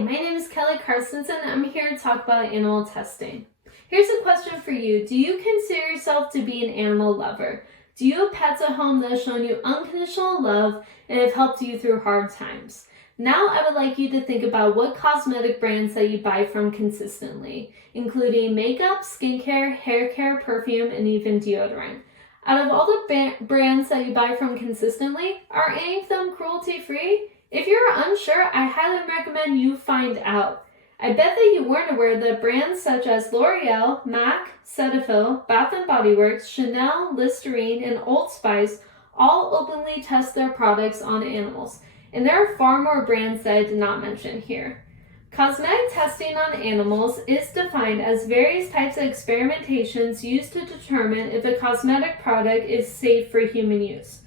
my name is Kelly Carstensen. I'm here to talk about animal testing. Here's a question for you. Do you consider yourself to be an animal lover? Do you have pets at home that have shown you unconditional love and have helped you through hard times? Now I would like you to think about what cosmetic brands that you buy from consistently, including makeup, skincare, hair care, perfume, and even deodorant. Out of all the brands that you buy from consistently, are any of them cruelty-free? If you're unsure, I highly recommend you find out. I bet that you weren't aware that brands such as L'Oreal, MAC, Cetaphil, Bath & Body Works, Chanel, Listerine, and Old Spice all openly test their products on animals. And there are far more brands that I did not mention here. Cosmetic testing on animals is defined as various types of experimentations used to determine if a cosmetic product is safe for human use.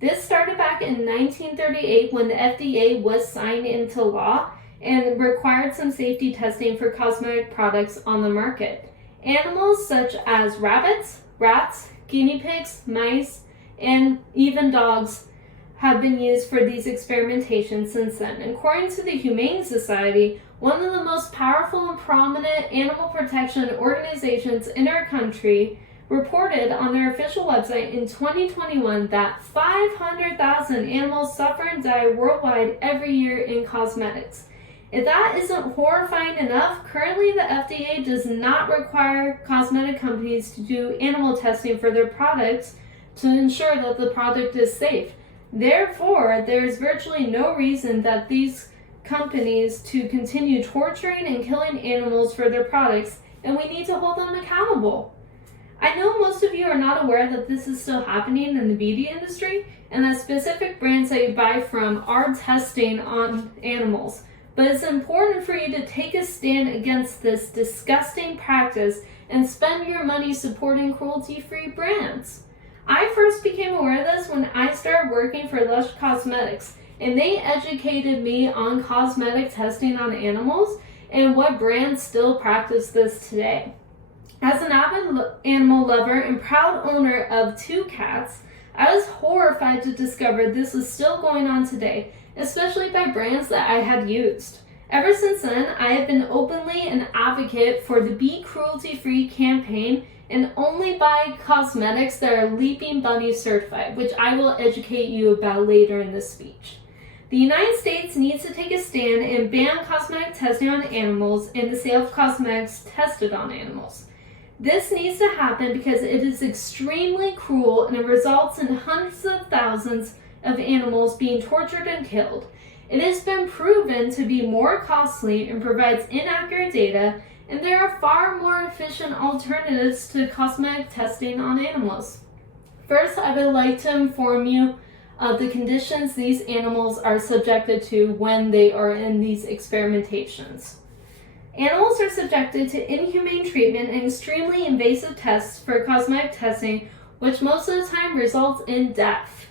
This started back in 1938 when the FDA was signed into law and required some safety testing for cosmetic products on the market. Animals such as rabbits, rats, guinea pigs, mice, and even dogs have been used for these experimentations since then. According to the Humane Society, one of the most powerful and prominent animal protection organizations in our country, reported on their official website in 2021 that 500,000 animals suffer and die worldwide every year in cosmetics. If that isn't horrifying enough, currently the FDA does not require cosmetic companies to do animal testing for their products to ensure that the product is safe. Therefore, there is virtually no reason that these companies to continue torturing and killing animals for their products, and we need to hold them accountable. I know most of you are not aware that this is still happening in the beauty industry, and that specific brands that you buy from are testing on animals. But it's important for you to take a stand against this disgusting practice and spend your money supporting cruelty-free brands. I first became aware of this when I started working for Lush Cosmetics, and they educated me on cosmetic testing on animals and what brands still practice this today. As an avid animal lover and proud owner of 2 cats, I was horrified to discover this was still going on today, especially by brands that I had used. Ever since then, I have been openly an advocate for the Be Cruelty Free campaign and only buy cosmetics that are Leaping Bunny certified, which I will educate you about later in this speech. The United States needs to take a stand and ban cosmetic testing on animals and the sale of cosmetics tested on animals. This needs to happen because it is extremely cruel and it results in hundreds of thousands of animals being tortured and killed. It has been proven to be more costly and provides inaccurate data, and there are far more efficient alternatives to cosmetic testing on animals. First, I would like to inform you of the conditions these animals are subjected to when they are in these experimentations. Animals are subjected to inhumane treatment and extremely invasive tests for cosmetic testing, which most of the time results in death.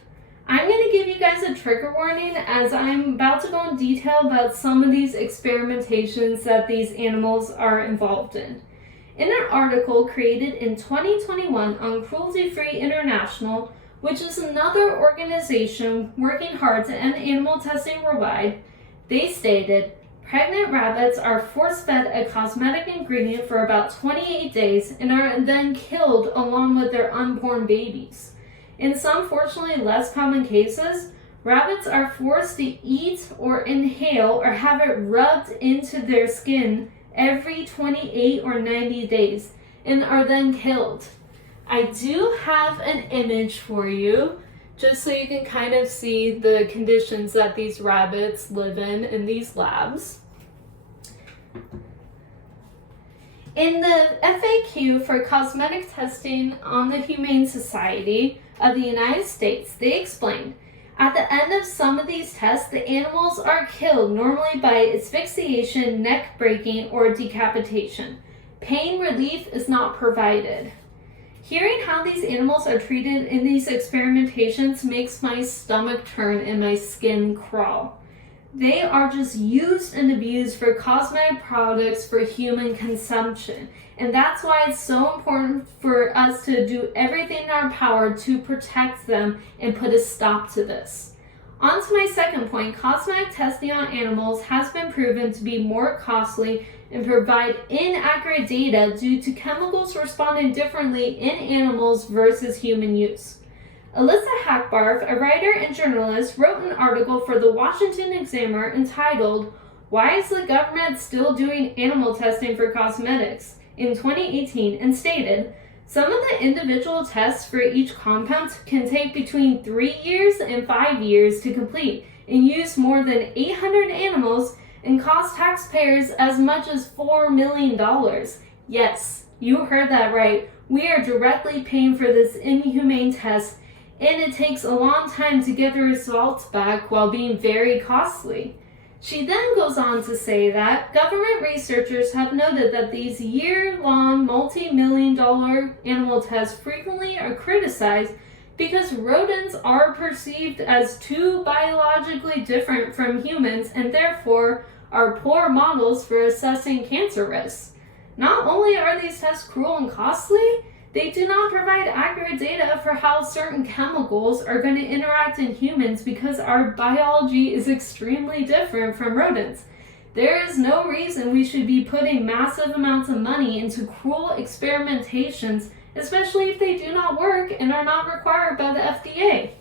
I'm going to give you guys a trigger warning as I'm about to go in detail about some of these experimentations that these animals are involved in. In an article created in 2021 on Cruelty Free International, which is another organization working hard to end animal testing worldwide, they stated, pregnant rabbits are force-fed a cosmetic ingredient for about 28 days and are then killed along with their unborn babies. In some fortunately less common cases, rabbits are forced to eat or inhale or have it rubbed into their skin every 28 or 90 days and are then killed. I do have an image for you just so you can kind of see the conditions that these rabbits live in these labs. In the FAQ for cosmetic testing on the Humane Society of the United States, they explained, at the end of some of these tests, the animals are killed normally by asphyxiation, neck breaking, or decapitation. Pain relief is not provided. Hearing how these animals are treated in these experimentations makes my stomach turn and my skin crawl. They are just used and abused for cosmetic products for human consumption. And that's why it's so important for us to do everything in our power to protect them and put a stop to this. On to my second point, cosmetic testing on animals has been proven to be more costly and provide inaccurate data due to chemicals responding differently in animals versus human use. Alyssa Hackbarth, a writer and journalist, wrote an article for the Washington Examiner entitled, "Why is the government still doing animal testing for cosmetics?" in 2018 and stated, "Some of the individual tests for each compound can take between 3 years and 5 years to complete and use more than 800 animals and cost taxpayers as much as $4 million. Yes, you heard that right. We are directly paying for this inhumane test, and it takes a long time to get the results back while being very costly." She then goes on to say that government researchers have noted that these year-long, multi-million-dollar animal tests frequently are criticized because rodents are perceived as too biologically different from humans and therefore are poor models for assessing cancer risks. Not only are these tests cruel and costly, they do not provide accurate data for how certain chemicals are going to interact in humans because our biology is extremely different from rodents. There is no reason we should be putting massive amounts of money into cruel experimentations, especially if they do not work and are not required by the FDA.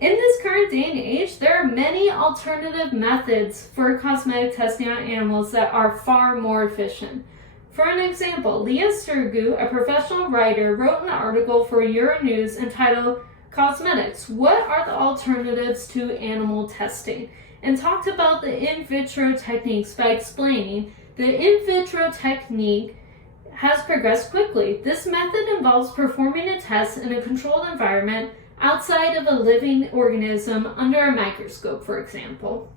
In this current day and age, there are many alternative methods for cosmetic testing on animals that are far more efficient. For an example, Leah Sergu, a professional writer, wrote an article for Euronews entitled "Cosmetics, What are the Alternatives to Animal Testing?" and talked about the in vitro techniques by explaining the in vitro technique has progressed quickly. This method involves performing a test in a controlled environment outside of a living organism under a microscope, for example.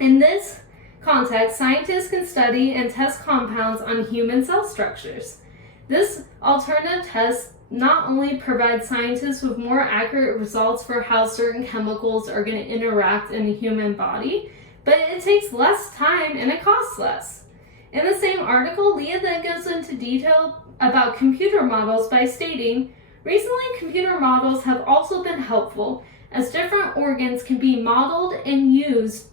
In this context, scientists can study and test compounds on human cell structures. This alternative test not only provides scientists with more accurate results for how certain chemicals are going to interact in the human body, but it takes less time and it costs less. In the same article, Leah then goes into detail about computer models by stating, "Recently, computer models have also been helpful as different organs can be modeled and used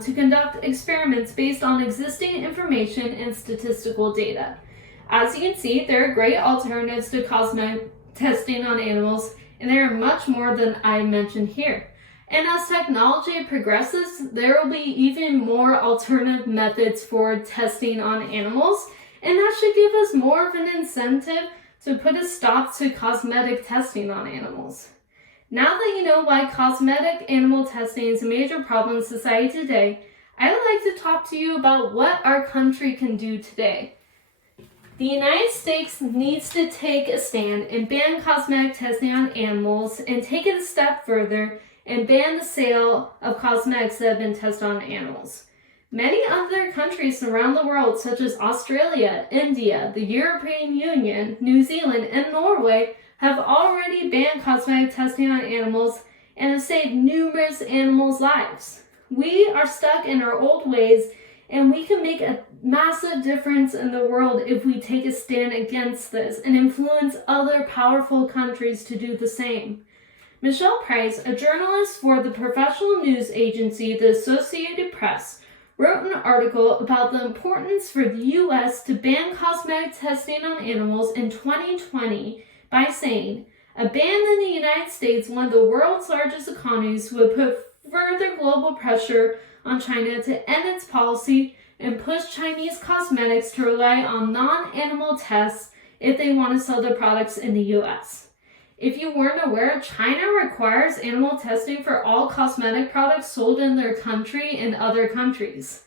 to conduct experiments based on existing information and statistical data." As you can see, there are great alternatives to cosmetic testing on animals, and there are much more than I mentioned here. And as technology progresses, there will be even more alternative methods for testing on animals, and that should give us more of an incentive to put a stop to cosmetic testing on animals. Now that you know why cosmetic animal testing is a major problem in society today, I would like to talk to you about what our country can do today. The United States needs to take a stand and ban cosmetic testing on animals and take it a step further and ban the sale of cosmetics that have been tested on animals. Many other countries around the world, such as Australia, India, the European Union, New Zealand, and Norway, have already banned cosmetic testing on animals and have saved numerous animals' lives. We are stuck in our old ways, and we can make a massive difference in the world if we take a stand against this and influence other powerful countries to do the same. Michelle Price, a journalist for the professional news agency The Associated Press, wrote an article about the importance for the U.S. to ban cosmetic testing on animals in 2020 by saying, "A ban in the United States, one of the world's largest economies, would put further global pressure on China to end its policy and push Chinese cosmetics to rely on non-animal tests if they want to sell their products in the U.S." If you weren't aware, China requires animal testing for all cosmetic products sold in their country and other countries.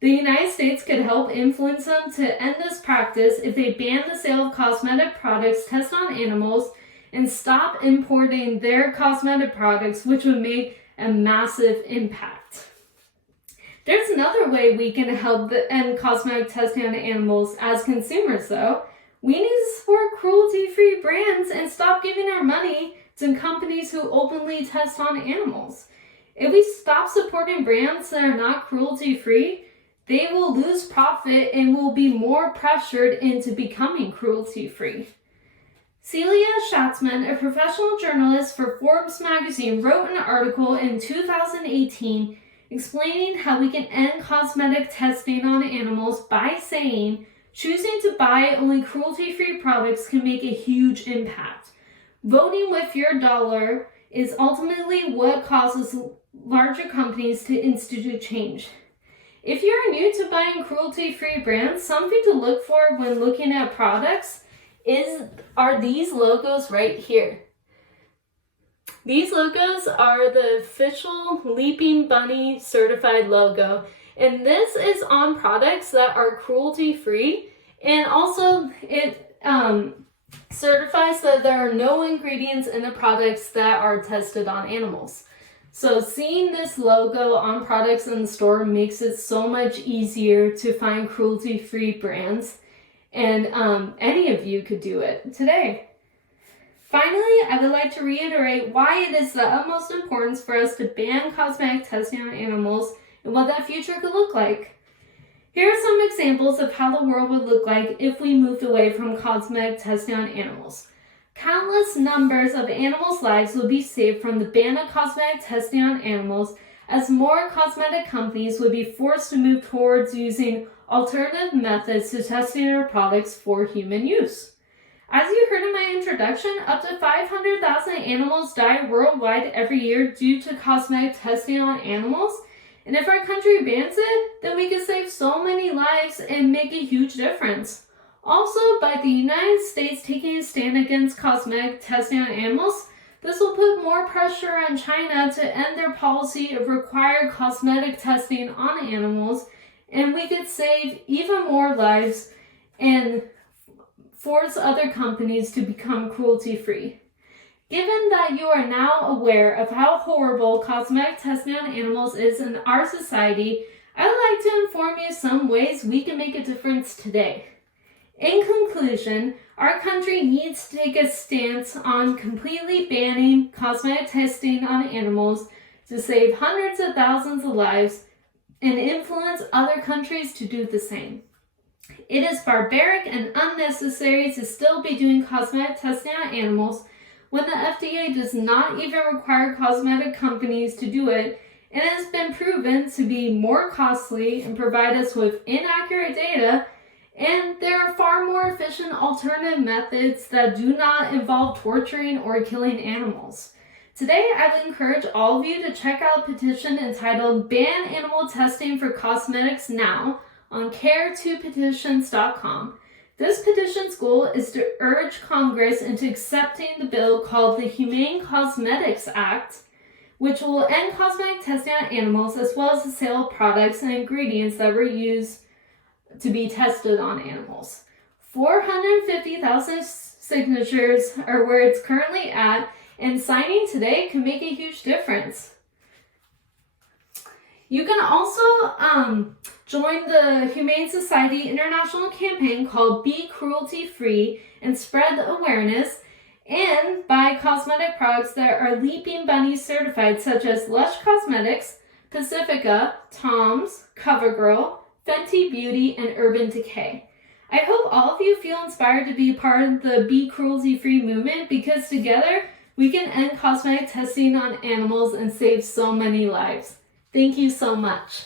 The United States could help influence them to end this practice if they ban the sale of cosmetic products tested on animals and stop importing their cosmetic products, which would make a massive impact. There's another way we can help end cosmetic testing on animals as consumers, though. We need to support cruelty-free brands and stop giving our money to companies who openly test on animals. If we stop supporting brands that are not cruelty-free, they will lose profit and will be more pressured into becoming cruelty-free. Celia Schatzman, a professional journalist for Forbes magazine, wrote an article in 2018 explaining how we can end cosmetic testing on animals by saying choosing to buy only cruelty-free products can make a huge impact. Voting with your dollar is ultimately what causes larger companies to institute change. If you're new to buying cruelty-free brands, something to look for when looking at products are these logos right here. These logos are the official Leaping Bunny certified logo, and this is on products that are cruelty-free, and also it certifies that there are no ingredients in the products that are tested on animals. So seeing this logo on products in the store makes it so much easier to find cruelty-free brands, and any of you could do it today. Finally, I would like to reiterate why it is the utmost importance for us to ban cosmetic testing on animals and what that future could look like. Here are some examples of how the world would look like if we moved away from cosmetic testing on animals. Countless numbers of animals' lives would be saved from the ban of cosmetic testing on animals, as more cosmetic companies would be forced to move towards using alternative methods to testing their products for human use. As you heard in my introduction, up to 500,000 animals die worldwide every year due to cosmetic testing on animals. And if our country bans it, then we can save so many lives and make a huge difference. Also, by the United States taking a stand against cosmetic testing on animals, this will put more pressure on China to end their policy of required cosmetic testing on animals, and we could save even more lives and force other companies to become cruelty-free. Given that you are now aware of how horrible cosmetic testing on animals is in our society, I would like to inform you of some ways we can make a difference today. In conclusion, our country needs to take a stance on completely banning cosmetic testing on animals to save hundreds of thousands of lives and influence other countries to do the same. It is barbaric and unnecessary to still be doing cosmetic testing on animals when the FDA does not even require cosmetic companies to do it, and has been proven to be more costly and provide us with inaccurate data, and there are far more efficient alternative methods that do not involve torturing or killing animals. Today, I would encourage all of you to check out a petition entitled Ban Animal Testing for Cosmetics Now on care2petitions.com. This petition's goal is to urge Congress into accepting the bill called the Humane Cosmetics Act, which will end cosmetic testing on animals as well as the sale of products and ingredients that were used to be tested on animals. 450,000 signatures are where it's currently at, and signing today can make a huge difference. You can also join the Humane Society International campaign called Be Cruelty Free and spread the awareness, and buy cosmetic products that are Leaping Bunny certified, such as Lush Cosmetics, Pacifica, Tom's, CoverGirl, Fenty Beauty, and Urban Decay. I hope all of you feel inspired to be a part of the Be Cruelty Free movement, because together we can end cosmetic testing on animals and save so many lives. Thank you so much.